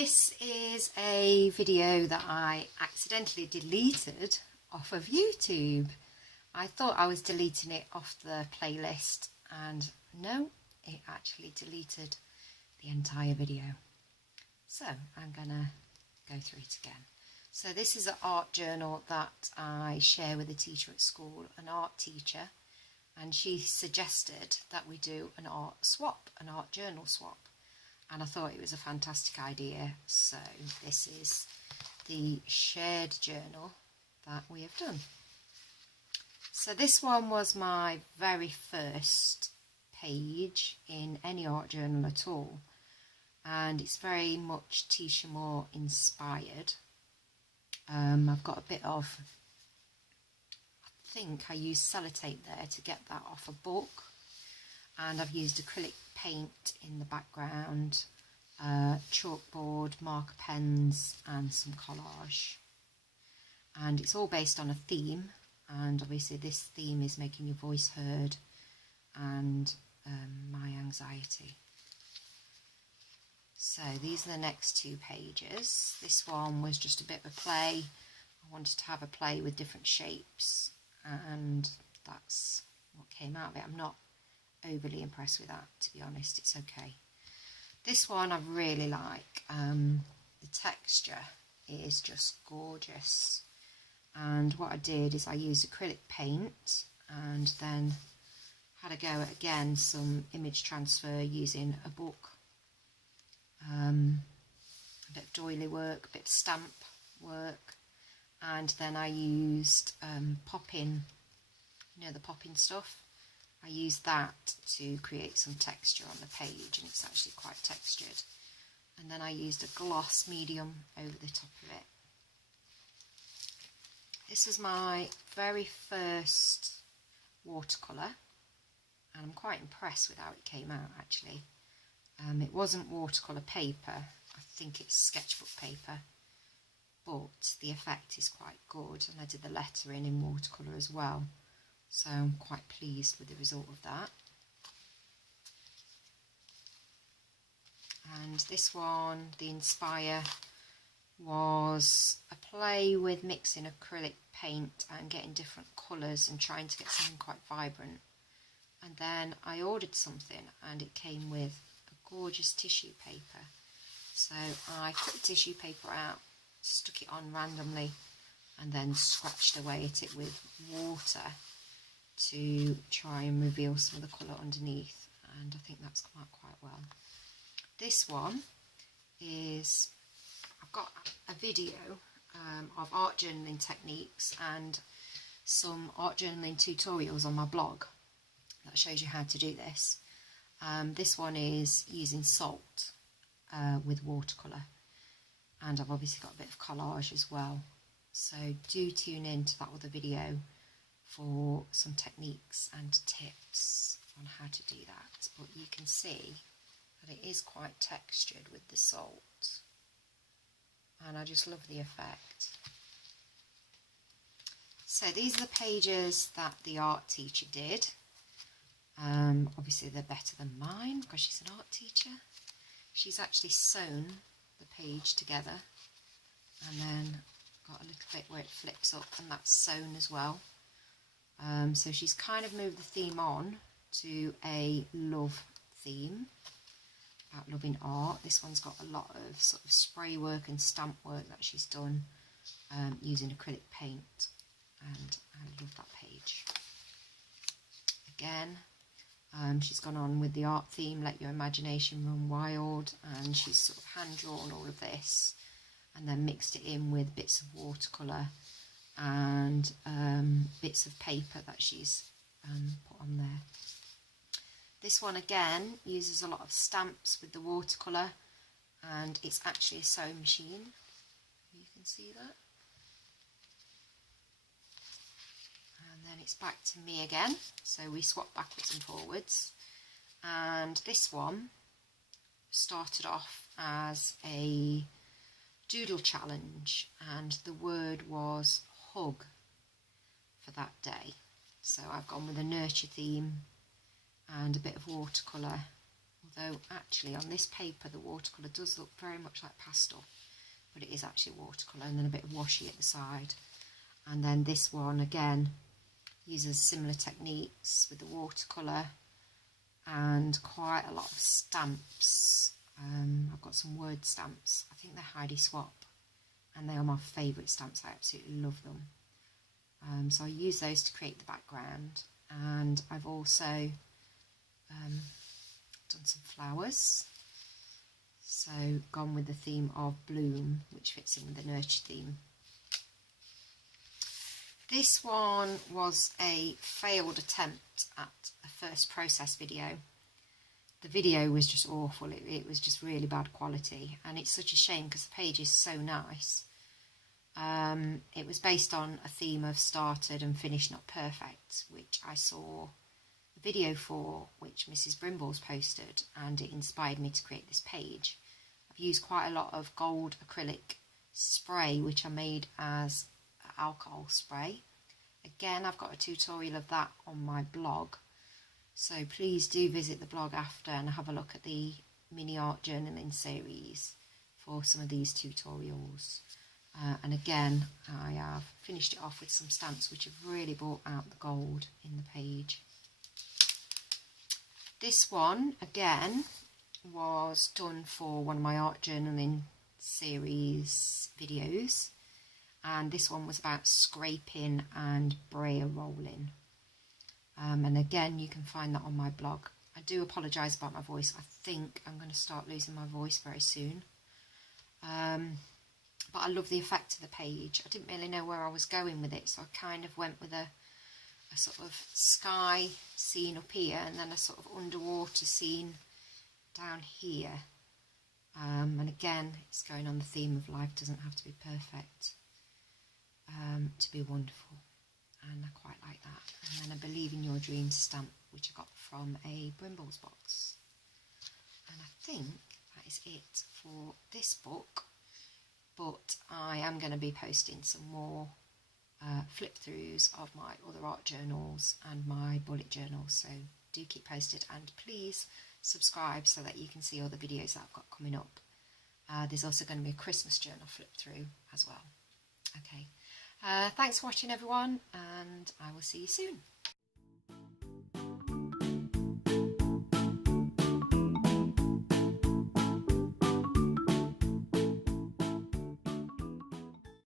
This is a video that I accidentally deleted off of YouTube. I thought I was deleting it off the playlist, and no, it actually deleted the entire video. So I'm gonna go through it again. So this is an art journal that I share with a teacher at school, an art teacher, and she suggested that we do an art swap, an art journal swap. And I thought it was a fantastic idea, so this is the shared journal that we have done. So this one was my very first page in any art journal at all, and it's very much Teesha Moore inspired. I've got a bit of, I think I used sellotape there to get that off a book, and I've used acrylic paint in the background, chalkboard, marker pens and some collage. And it's all based on a theme, and obviously this theme is making your voice heard and my anxiety. So these are the next two pages. This one was just a bit of a play. I wanted to have a play with different shapes, and that's what came out of it. I'm not overly impressed with that, to be honest. It's okay. This one I really like. The texture is just gorgeous, and what I did is I used acrylic paint and then had a go at, again, some image transfer using a book, a bit of doily work, a bit of stamp work, and then I used popping, you know, the popping stuff. I used that to create some texture on the page, and it's actually quite textured. And then I used a gloss medium over the top of it. This was my very first watercolour, and I'm quite impressed with how it came out actually. It wasn't watercolour paper, I think it's sketchbook paper, but the effect is quite good, and I did the lettering in watercolour as well. So I'm quite pleased with the result of that. And this one, the Inspire, was a play with mixing acrylic paint and getting different colours and trying to get something quite vibrant. And then I ordered something and it came with a gorgeous tissue paper. So I cut the tissue paper out, stuck it on randomly, and then scratched away at it with water to try and reveal some of the colour underneath, and I think that's come out quite well. This one is, I've got a video of art journaling techniques and some art journaling tutorials on my blog that shows you how to do this. This one is using salt with watercolour, and I've obviously got a bit of collage as well, so do tune in to that other video for some techniques and tips on how to do that. But you can see that it is quite textured with the salt, and I just love the effect. So these are the pages that the art teacher did. Obviously they're better than mine because she's an art teacher. She's actually sewn the page together, and then got a little bit where it flips up, and that's sewn as well. So she's kind of moved the theme on to a love theme, about loving art. This one's got a lot of sort of spray work and stamp work that she's done using acrylic paint, and I love that page. Again, she's gone on with the art theme, let your imagination run wild, and she's sort of hand drawn all of this and then mixed it in with bits of watercolour and bits of paper that she's put on there. This one again uses a lot of stamps with the watercolour, and it's actually a sewing machine. You can see that. And then it's back to me again, so we swap backwards and forwards. And this one started off as a doodle challenge, and the word was hug for that day. So I've gone with a nurture theme and a bit of watercolour, though actually on this paper the watercolour does look very much like pastel, but it is actually watercolour, and then a bit of washi at the side. And then this one again uses similar techniques with the watercolour and quite a lot of stamps. I've got some word stamps. I think they're Heidi Swap, and they are my favourite stamps. I absolutely love them. So I use those to create the background, and I've also done some flowers. So gone with the theme of bloom, which fits in with the nurture theme. This one was a failed attempt at a first process video. The video was just awful. It was just really bad quality, and it's such a shame because the page is so nice. It was based on a theme of started and finished not perfect, which I saw a video for, which Mrs. Brimble's posted, and it inspired me to create this page. I've used quite a lot of gold acrylic spray, which I made as alcohol spray. Again, I've got a tutorial of that on my blog, so please do visit the blog after and have a look at the mini art journaling series for some of these tutorials. And again, I have finished it off with some stamps which have really brought out the gold in the page. This one again was done for one of my art journaling series videos, and this one was about scraping and braille rolling. And again, you can find that on my blog. I do apologise about my voice. I think I'm going to start losing my voice very soon. But I love the effect of the page. I didn't really know where I was going with it, so I kind of went with a sort of sky scene up here, and then a sort of underwater scene down here. And again, it's going on the theme of life doesn't have to be perfect to be wonderful, and I quite like that. And then a Believe in Your Dreams stamp, which I got from a Brimbles box. And I think that is it for this book, but I am going to be posting some more flip throughs of my other art journals and my bullet journals, so do keep posted, and please subscribe so that you can see all the videos that I've got coming up. There's also going to be a Christmas journal flip through as well. Okay, thanks for watching everyone, and I will see you soon.